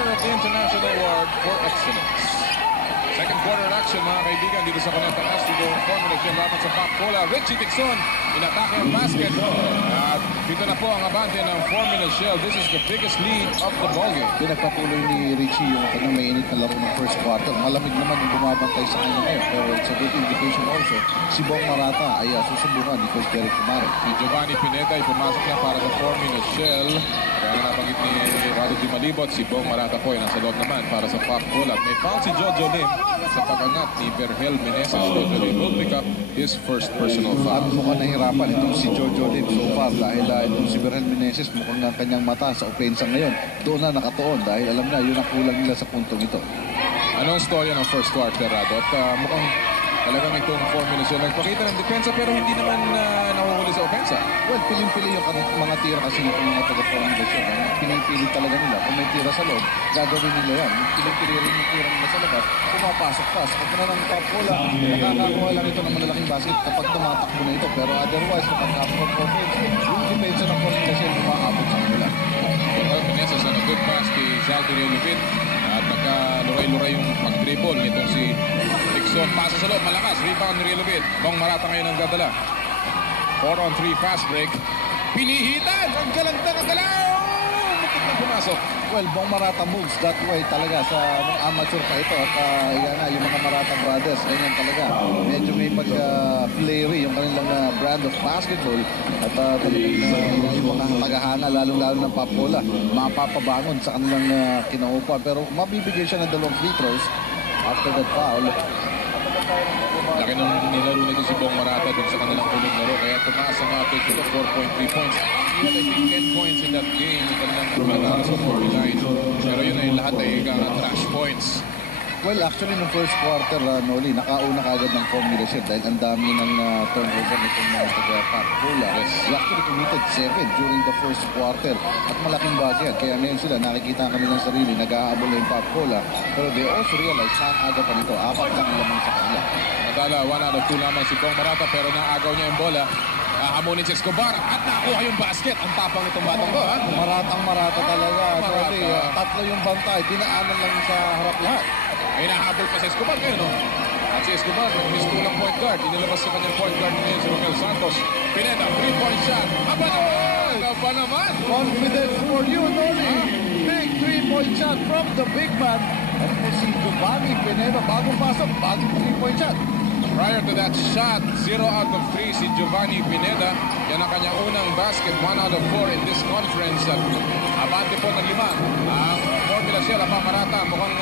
winner of the International Award for Excellence. Second quarter action mga kaibigan dito sa Cuneta Astro Formula Shield laban sa Pop Cola. Richie Dixon inatake ang basket. At dito na po ang abante ng Formula Shield. This is the biggest lead of the ballgame. Pinagpatuloy ni Richie yung kanyang mainit na laro ng first quarter. Malamig naman yung bumabantay sa kanya ngayon. Pero it's a good indication also. Si Bong Marata ay susubukan ni Coach Derek Kumare. Si Giovanni Pineda ay pumasok na para sa Formula Shield. Kaya nga nabanggit ni Rado Di Malibot, si Bong Marata po ay nasa loob naman para sa Pop Cola. May foul si Jojo Lim sa pag-angat ni Vergel Meneses. Jojo Lim will pick up his first personal foul. Mukhang nahirapan itong si Jojo Lim so far dahil itong si Vergel Meneses mukhang ang kanyang mata sa opensa ngayon. Doon na nakatuon dahil alam na yun ang kulang nila sa puntong ito. Anong storya ng first quarter, Rado? At mukhang talagang itong Formula Shield nagpakita ng depensa pero hindi naman nahuhuli sa opensa. Well, piling-pili yung mga tira kasi ng mga taga-Formula Shield. Pinipili talaga nila. Kung may tira sa loob, gagawin nila yan. Piling-pili rin yung tira nila sa labas. Pumapasok pa. Sa kapag ng Pop Cola, nakakakuha lang ito ng malalaking basket kapag tumatakbo na ito. Pero otherwise, kapag kapag offense, yung depensa ng Formula Shield umaabot sa kanila. Well, Meneses on a good pass kay Zaldi Relevit. At nagka-luray-luray yung pag-dribble nitong si Dixon. Pasa sa loob, malakas. Rebound ni Relevit. Bong Marata ngayon ang dadala. 4-on-3 fast break. Pinihitan! Ang galanda ng galaw! Mukit na pumasok. Well, Bong Marata moves that way talaga sa amateur pa ito. At yan na, yung mga Marata brothers, ganyan talaga. Medyo may pag-flary yung kanilang brand of basketball. At yung mga tagahanga, lalong-lalo ng Pop Cola, mapapabangon sa kanilang kinaupa. Pero mabibigyan siya ng 2 free throws after that foul. Laki nung nilaro nito si Bong Marata dun sa kanilang huling laro. Kaya tumaas ang average ito, 4.3 points. He had, I think, 10 points in that game. Yung kanilang kumatakas sa 49. Pero yun ay lahat ay trash points. Well, actually, nung first quarter, Noli, nakauna kagad ng Formula Shield dahil ang dami ng turnover nitong mga taga-Pop Cola. They actually committed 7 during the first quarter. At malaking bagay. Kaya ngayon sila, nakikita kami ng sarili, nag-aabol yung Pop Cola. Pero they also realize na ang aga pa nito. 4 lang lamang sa kanila. Natala, 1 out of 2 lamang si Bong Marata pero naagaw niya yung bola. Hamunin si Escobar at nakuha yung basket. Ang tapang itong batang ko, ha? Marata talaga. Sorry, 3 yung bantay. Dinaanan lang sa harap lahat. May nahabol pa si Escobar ngayon, no? At si Escobar, mistulang point guard. Inilabas sa kanyang point guard ngayon si Romel Santos. Pineda, 3-point shot. Aba naman! Aba naman! Confidence for you, Noli. Big 3-point shot from the big man. At si Giovanni Pineda, bagong pasok, bagong 3-point shot. Prior to that shot, 0 out of 3 si Giovanni Pineda. Yan ang kanyang unang basket, 1 out of 4 in this conference. At abante po ng 5. Ang Formula Shield, ang Marata, mukhang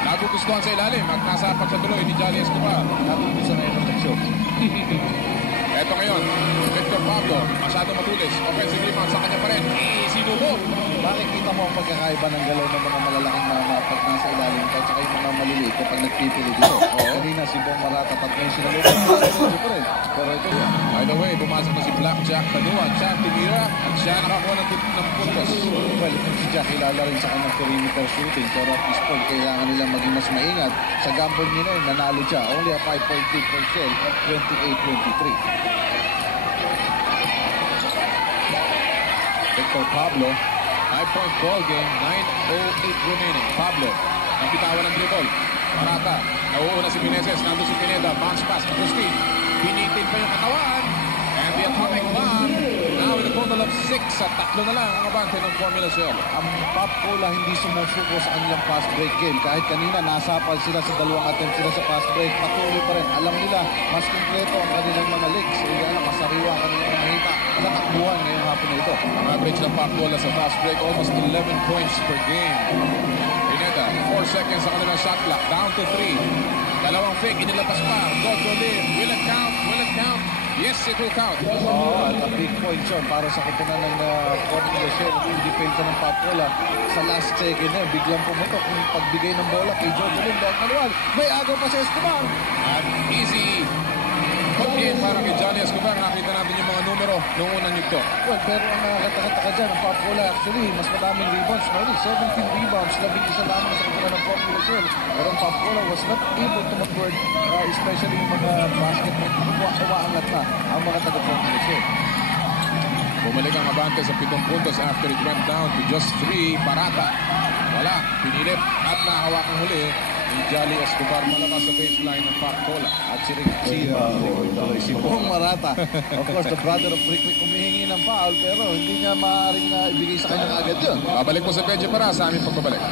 nagugustuhan sa ilalim at nasapat sa tuloy ni Jolly Escobar. Nagugustuhan na yung proteksyon. Eto ngayon, Victor Pablo, masyado matulis. Offensive rebound sa kanya pa rin. Sinubo. Makikita mo ang pagkakaiba ng galaw ng mga malalaking mga pag nasa ilalim at saka yung mga maliliit kapag nagpipili dito. Kanina si Bong Marata, 3 yung sinalubong. Pero ito yun. By the way, pumasok na si Blackjack Tanuan. Siya tumira at siya nakakuha ng puntos. Well, itong si Jack kilala rin sa kanyang perimeter shooting. Pero at this point, kailangan nilang maging mas maingat. Sa gamble niya na yun, nanalo siya. Only a 5.2 per shell, 28-23. Victor Pablo, 5-point ball game, 9:08 remaining. Pablo, nabitawan ng dribble. Marata, nauuna si Meneses, nandun si Pineda, bounce pass, Agustin. Pinitin pa yung katawan. And the atomic bomb, now with a total of 6 at 3 na lang ang abante ng Formula Shield. Ang Pop Cola hindi sumusuko sa kanilang fast break game. Kahit kanina nasapal sila sa 2 attempt sila sa fast break, patuloy pa rin. Alam nila, mas kompleto ang kanilang mga legs. Kaya masariwa ang kanilang nakita. Natakbuhan ngayong hapon na ito. Ang average ng Pop Cola sa fast break, almost 11 points per game. Pineda, 4 seconds sa kanilang shot clock, down to 3. Dalawang fake, inilabas pa. Jojo Lim, will it count? Will it count? Yes, it will count. At a big point yun para sa kupunan ng Formula Shield. Yung depensa ng Pop Cola sa last second na biglang pumutok yung pagbigay ng bola kay Jojo Lim dahil manual. May agaw pa si Escobar. At easy put in para kay Johnny Escobar. Nakita natin yung mga numero noong unang yugto. Well, pero ang nakakataka dyan, ang Pop Cola actually, mas madaming rebounds. Only 17 rebounds, 11 lamang sa kupunan ng Formula Shield. Pero ang Pop Cola was not able to convert, especially yung mga basket na kukuha-angat na ang mga taga-Formula Shield. Bumalik ang abante sa 7 puntos after it went down to just 3. Barata. Wala. Pinilit at nakahawakang huli ni Jolly Escobar malabas sa baseline ng Pop Cola. At si Bong Marata. Of course, the brother of Rick humihingi ng foul pero hindi niya maaaring ibigay sa kanya agad yun. Babalik po sa Benji para sa aming pagbabalik.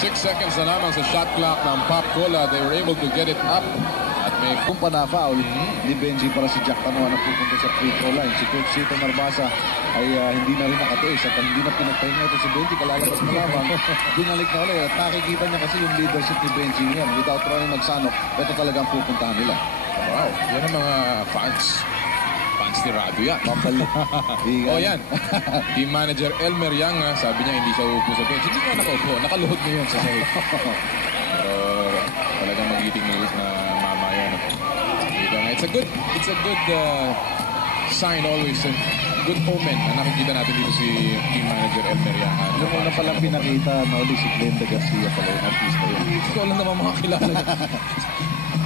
Six seconds na lamang sa shot clock ng Pop Cola. They were able to get it up. At may Kung pa-foul ni Benji para si Jack Tanua na pupunta sa free throw line. Si Coach Sito Narbasa ay hindi na rin nakatiis at hindi na pinagpahinga ito si Benji. Kalalabas na lamang. Binalik na ulit. At nakikita niya kasi yung leadership ni Benji ngayon. Without Ronnie Magsanok, ito talagang pupuntahan nila. wow, yan ang mga fans. Fans ni Rado yan. Oh, yan. Team manager Elmer Yang, sabi niya hindi siya uupo sa bench. Hindi nga nakaupo. Nakaluhod ngayon sa sahig. Pero talagang magiting na mama yan. It's a good sign always. Good omen na nakikita natin dito si team manager Elmer Yang. Yung una palang pinakita na ulit si Glenda Garcia pala yung artista yun. Ikaw lang naman makakilala niya.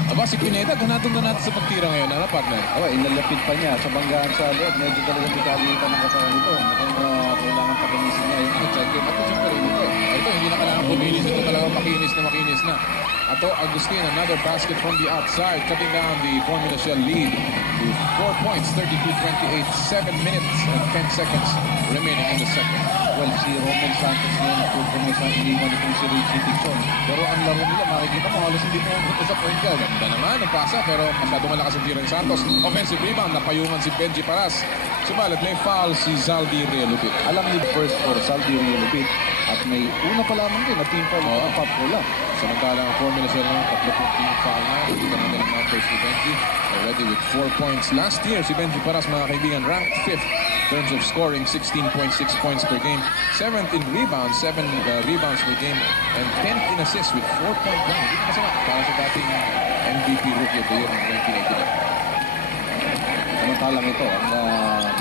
Aba, si Pineda, ganatong natin sa pagtira ngayon. Ano, partner? Inalapit pa niya sa banggaan sa loob. Medyo talagang pikalitan ng katawan nito. Mukhang kailangan pagamisin niya yung check game. At siyempre rin ito. Ito, hindi na kailangan puminis. Ito talagang makinis na. Ato Agustin, another basket from the outside, cutting down the Formula Shell lead to 4 points, 32-28, 7 minutes and 10 seconds remaining in the second. Well, si Romel Santos ngayon nagpupunta sa iniwan itong si Richie Dixon. Pero ang laro nila, makikita mo, halos hindi pumunta sa point guard. Ganda naman ang pasa, pero masyado malakas ang tira ni Santos. Offensive rebound, napayungan si Benji Paras. Subalit may foul si Zaldi Realupit. Alam ni first for Zaldi Realupit. At may una pa lamang din na team foul ng Pop Cola. Samantala ang Formula Shell ng 30 team foul na. Hindi ka natin ang numbers ni Benji. Already with 4 points. Last year, si Benji Paras, mga kaibigan, ranked 5th in terms of scoring, 16.6 points per game. 7th in rebounds, 7 rebounds per game. And 10th in assists with 4.1. Hindi na masama para sa dating MVP Rookie of the Year ng 1989. Samantalang ito, ang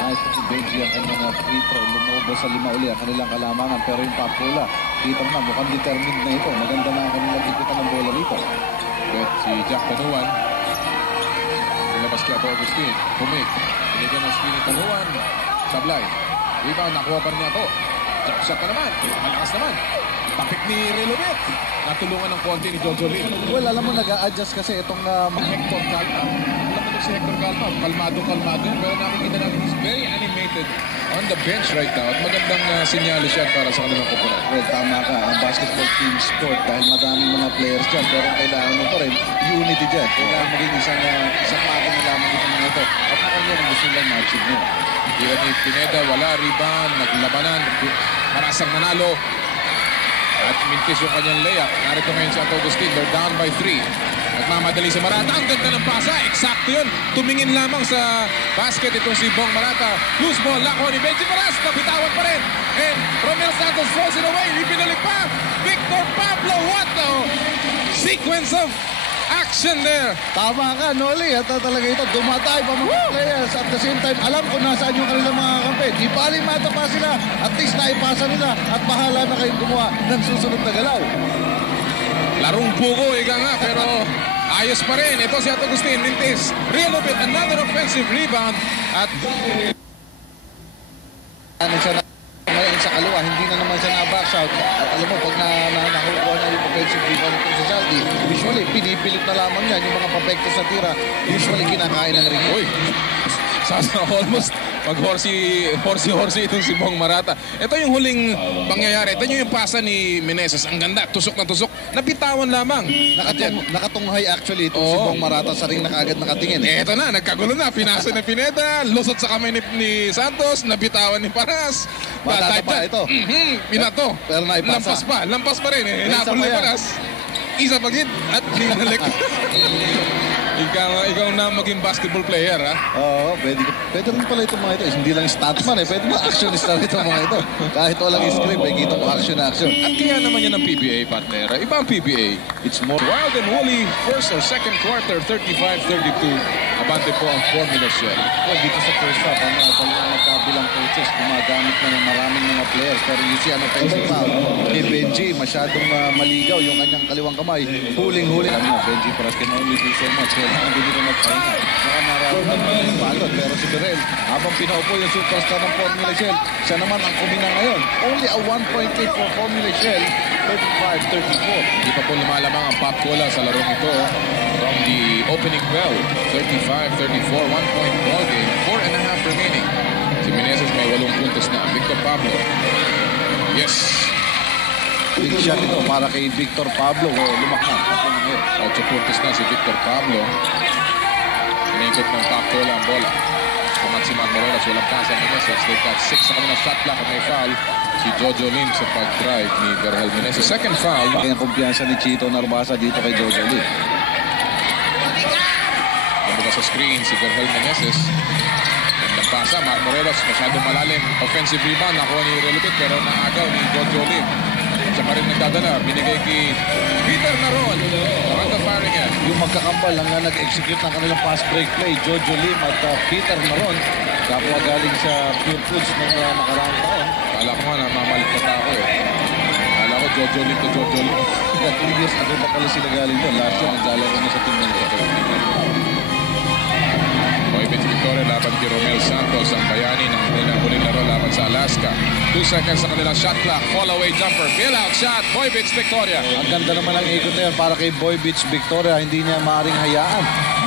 nais si Benji ang kanyang free throw. Lumubo sa 5 uli ang kanilang kalamangan. Pero yung Pop Cola, kita mo na, mukhang determined na ito. Maganda na ang kanilang ikutan ng bola rito. But si Jack Tanuan, nilabas kaya ito Agustin. Pumik. Binigyan ng screen ni Tanuan. Sablay. Rebound, nakuha pa rin niya ito. Jump shot na naman. Malakas naman. Tapik ni Relobet. Natulungan ng konti ni Jojo Lee. Well, alam mo, nag-a-adjust kasi itong Hector Calma. Alam mo ito si Hector Calma. Kalmado yan. Pero nakikita natin he's very animated on the bench right now. At magandang sinyalis yan para sa kanilang kupunan. Well, tama ka. Ang basketball team sport dahil madaming mga players dyan. Pero kailangan mo pa rin unity dyan. Kailangan maging isang pakin na lamang dito mga ito. At mukhang yan ang gusto nilang ma-achieve nyo. Tira ni Pineda, wala rebound, naglabanan, Parasang nanalo. At mintis yung kanyang layup. Narito ngayon si Ato Agustin. They're down by 3. Nagmamadali si Marata. Ang ganda ng pasa. Eksakto yun. Tumingin lamang sa basket itong si Bong Marata. Loose ball. Lako ni Benji Paras. Nabitawan pa rin. And Romel Santos throws it away. Ibinalik pa. Victor Pablo. What the sequence of action there. Tama ka, Noli. At talaga ito, dumatay pa mga players. At the same time, alam ko nasaan yung kanilang mga kampe. Di bali mata pa sila. At least naipasa nila. At bahala na kayong gumawa ng susunod na galaw. Larong buko, ika nga. Pero ayos pa rin. Ito si Ato Agustin. Mintis. Real bit. Another offensive rebound. At ano siya na ngayon sa kaliwa, hindi na naman siya na-box out. At alam mo, pag nakukuha na yung offensive rebound ito sa Zaldi, usually, pinipilit na lamang yan. Yung mga papekto sa tira, usually kinakain ng ring. uy, almost pag horsey itong si Bong Marata. Ito yung huling pangyayari. Ito yung pasa ni Meneses. Ang ganda, tusok na tusok. Napitawan lamang. Nakatunghay actually itong si Bong Marata sa ring na kaagad nakatingin. Ito na, nagkagulo na. Pinasa ni Pineda, lusot sa kamay ni Santos, nabitawan ni Paras. Matata pa ito. Pinato. Pero naipasa. Lampas pa rin. Hinapol ni Paras. Isa pagit at linalik. Ikaw na maging basketball player, ha? Oo, pwede rin pala itong mga ito. Hindi lang statman, eh. Pwede mga actionista rin itong mga ito. Kahit walang script, eh, kita mo action. At kaya naman yan ang PBA, partner. Iba ang PBA. It's more Wild and Woolly, first or second quarter, 35-32. abante po ang Formula Shell. Well, dito sa first half, talagang magkabilang coaches, gumagamit na ng maraming mga players. Pero you see, ano offensive foul kay Benji, masyadong maligaw yung kanyang kaliwang kamay. Huling-huli. Alam na, Benji Paras can only do so much. Kailangan din nito magpahinga. Baka nararamdaman yung palot. Pero si Berel, habang pinaupo yung superstar ng Formula Shell, siya naman ang kumina ngayon. Only a 1-point lead for Formula Shell, 35-34. Hindi pa po lumalamang ang pop cola sa larong ito from the opening bell. 35-34, 1-point ball game, 4.5 remaining. Si Meneses may 8 puntos na. Victor Pablo. Yes. Big shot ito para kay Victor Pablo. Lumaknak. 8 puntos na si Victor Pablo. Inikot ng pop cola ang bola. Kumat si Mark Morelos. Walang pass ang Meneses. They've got 6 sa kanilang shot clock at may foul. Si Jojo Lim sa pag-drive ni Berhel Meneses. Second foul. Ang kumpiyansa ni Chito Narbasa dito kay Jojo Lim. Nabuka sa screen si Berhel Meneses. Gandang pasa. Mark Morelos masyadong malalim. Offensive rebound. Nakuha ni Relupit pero naagaw ni Jojo Lim. Siya pa rin nagdadala. Binigay kay Peter Naron. Randall Faringan. Yung magkakambal ang nag-execute ng kanilang fast break play, Jojo Lim at Peter Naron. Kapwa galing sa Pure Foods ng nakaraang taon. Kala ko nga namamalikot ako eh. Kala ko Jojo Lim to Jojo Lim. 3 years ago pa pala sila galing doon. Last year, naglalaro na sa team ng ito. Boybits Victoria laban kay Romel Santos. Ang bayani ng kanilang huling laro laban sa Alaska. 2 seconds sa kanilang shot clock. Fall away jumper. Bail out shot. Boybits Victoria. Ang ganda naman ang ikot na yan para kay Boy Beach Victoria. Hindi niya maaaring hayaan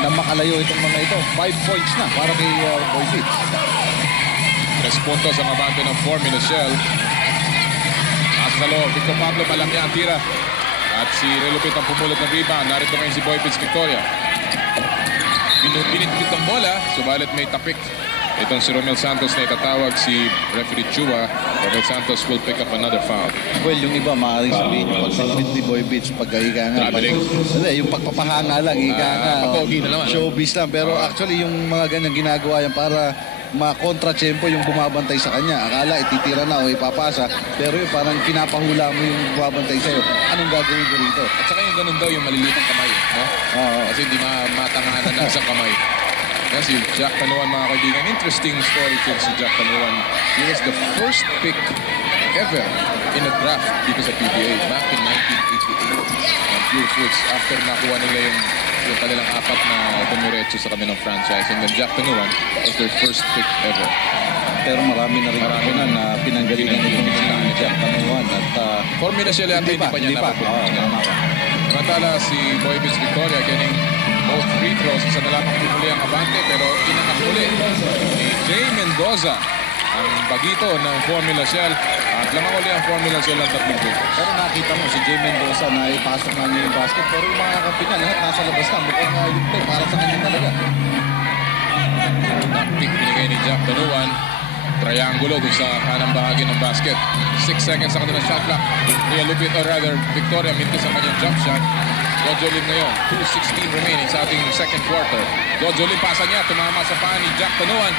na makalayo itong mga ito. 5 points na para kay Boy Beach. 3 puntos ang abante ng Formula Shell. Nasa sa loob. Victor Pablo malaki ang tira. At si Relupit ang pumulot ng rebound. Narito ngayon si Boybits Victoria. Binitbit ang bola. Subalit may tapik. Itong si Romel Santos na itatawag si referee Chua. Romel Santos will pick up another foul. Well, yung iba maaaring sabihin yung pag-submit ni Boy Beach pagka-ika nga. Traveling. Hindi, yung pagpapahanga lang, ika nga. Papogi na naman. Showbiz lang. Pero actually, yung mga ganyan ginagawa yan para makontra-tsempo yung bumabantay sa kanya. Akala ititira na o ipapasa. Pero yung parang pinapahula mo yung bumabantay sa'yo. Anong gagawin ko rito? At saka yung ganun daw yung maliliit ang kamay. No? Kasi hindi matanganan ng isang kamay. Yan si Jack Tanuan mga kaibigan. Interesting story to si Jack Tanuan. He was the first pick ever in a draft dito sa PBA back in 1988. Pure Foods after nakuha nila yung kanilang 4 na dumiretso sa kanilang franchise. And then Jack Tanuan was their first pick ever. Pero marami na rin na pinanggalingan itong si Jack Tanuan. At Formula Shell yata hindi pa niya napapunta. Samantala si Boy Beach Victoria getting both free throws. Isa na lamang pumuli ang abante pero inakahuli ni Jay Mendoza ang bagito ng Formula Shell. At lamang uli ang Formula Shell ng 3 puntos. Pero nakita mo si Jay Mendoza na ipasok na niya yung basket. Pero yung mga kapi niya lahat nasa labas na. Mukhang yung play para sa kanya talaga. Pick binigay ni Jack Tanuan. Triangulo dun sa kanang bahagi ng basket. 6 seconds sa kanilang shot clock. Ria Lupit or rather Victoria mintis ang kanyang jump shot. Jojo Lim ngayon. 2:16 remaining sa ating second quarter. Jojo Lim pasa niya. Tumama sa paa ni Jack Tanuan.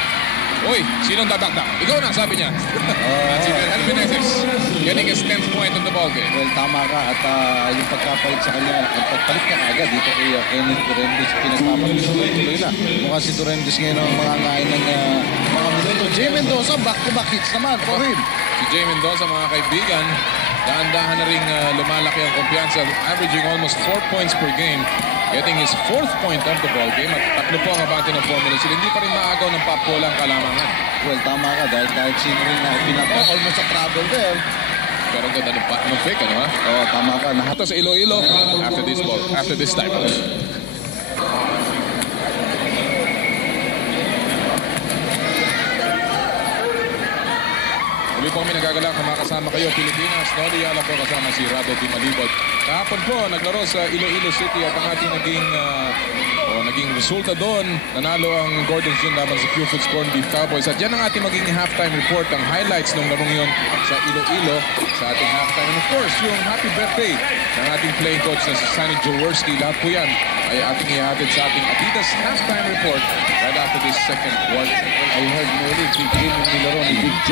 Uy, sinong dadakdak? Ikaw na, sabi niya. At si Berhel Meneses getting his 10th point on the ball game. Well, tama ka. At yung pagkapalit sa kanya, ang pagpalit ka agad dito kay Kenneth Durendes, pinagpapalit tuloy na. Mukhang si Durendes ngayon ang mga ngayon ng mga minuto. Jay Mendoza, back-to-back hits naman for him. Si Jay Mendoza, mga kaibigan, dahan-dahan na rin lumalaki ang kumpiyansa, averaging almost 4 points per game. Getting his 4th point of the ball game at 3 po ang abante ng Formula Shell. Hindi pa rin maagaw ng pop cola ang kalamangan. Well, tama ka dahil kahit sino rin na pinako, almost a trouble there. Pero ang ganda ng fake, ano ha? Oo, tama ka. Ito sa Iloilo after this time. Muli po kami nagagalang kumakasama kayo, Pilipinas. Noli Yala po kasama si Rado Di Malibot. Kahapon po, naglaro sa Iloilo City at ang ating naging resulta doon. Nanalo ang Gordon's Gym laban sa Pure Foods Corned Beef Cowboys. At yan ang ating maging halftime report, ang highlights ng larong yun sa Iloilo sa ating halftime. And of course, yung happy birthday ng ating playing coach na si Sonny Jaworski. Lahat po yan ay ating ihatid sa ating Adidas halftime report right after this second quarter. I heard Muli, big game yung nilaro ni Big J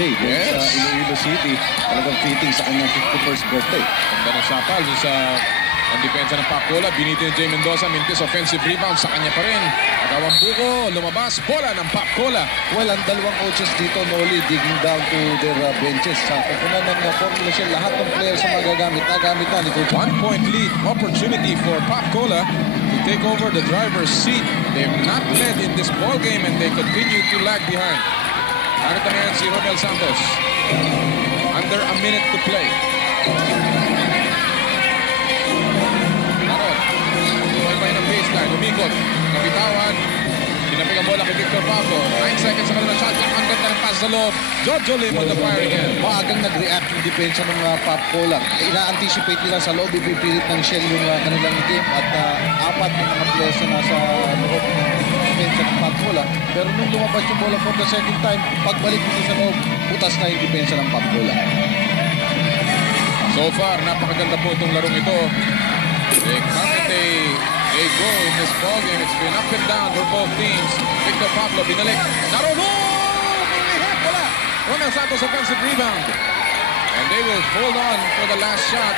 sa Iloilo City. Talagang fitting sa kanyang 51st birthday. Ganda ng sapal dun sa Ang depensa ng Pacola, biniti ni Jay Mendoza, mintis offensive rebound sa kanya pa rin. Agawang buko, lumabas, bola ng Pacola. Well, ang dalawang coaches dito, Noli, digging down to their benches. Sa kukunan ng formula siya, lahat ng players na nagamit na ni Coach. 1-point lead opportunity for Pacola to take over the driver's seat. They've not led in this ball game and they continue to lag behind. Nakita na yan si Romel Santos. Under a minute to play. Naroon. Tumalbay ng baseline. Umikot. Kapitawan. Pinapig ang bola kay Victor Pablo. 9 seconds sa kanilang shot clock. Ang ganda ng pass sa loob. Jojo Lim on the fire again. Maagang nag-react yung depensa ng Pacola. Ina-anticipate nila sa loob. Ipipilit ng Shell yung kanilang game. At apat ng mga players na nasa loob ng depensa ng Pacola. Pero nung lumabas yung bola for the second time, pagbalik nito sa loob, butas na yung depensa ng Pacola. So far, napakaganda po itong larong ito. They go in this ball game. It's been up and down for both teams. Victor Pablo, binalik. Naroon! Wala! Romel Santos offensive rebound. And they will hold on for the last shot.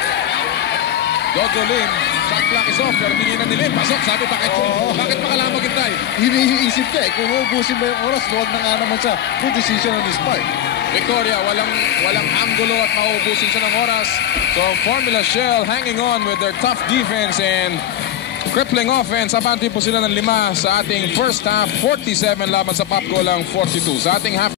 Jojo Lim, shot clock is off. Pero tinginan ni Lim. Pasok, sabi, bakit makalamag hintay? Hiniisip ka kung uubusin ba yung oras, luwag na nga naman sa good decision on his part. Victoria, walang angulo at mauubusin siya ng oras. So Formula Shell hanging on with their tough defense and crippling offense. Abante po sila ng 5 sa ating first half. 47 laban sa Pacola 42. Sa ating half